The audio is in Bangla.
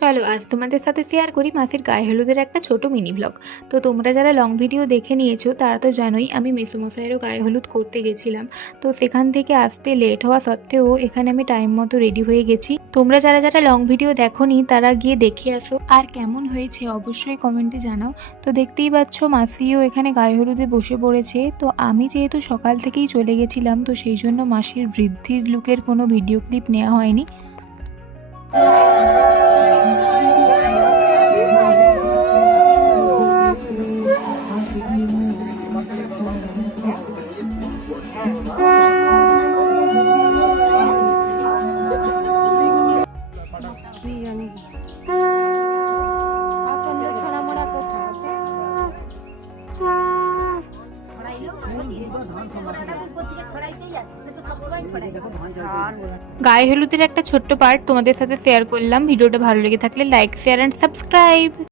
চলো আজ তোমাদের সাথে শেয়ার করি মাসির গায়ে হলুদের একটা ছোট মিনি ব্লগ। তো তোমরা যারা লং ভিডিও দেখে নিয়েছো তারা তো জানোই আমি মেসোমশাইয়েরও গায়ে হলুদ করতে গেছিলাম। তো সেখান থেকে আসতে লেট হওয়া সত্ত্বেও এখানে আমি টাইম মতো রেডি হয়ে গেছি। তোমরা যারা যারা লং ভিডিও দেখোনি তারা গিয়ে দেখে আসো, আর কেমন হয়েছে অবশ্যই কমেন্টে জানাও। তো দেখতেই পাচ্ছ মাসিও এখানে গায়ে হলুদে বসে পড়েছে। তো আমি যেহেতু সকাল থেকেই চলে গেছিলাম তো সেই জন্য মাসির বৃদ্ধির লুকের কোনো ভিডিও ক্লিপ নেওয়া হয়নি। গায়ে হলুদের একটা ছোট্ট পার্ট তোমাদের সাথে শেয়ার করলাম। ভিডিওটা ভালো লেগে থাকলে লাইক, শেয়ার অ্যান্ড সাবস্ক্রাইব।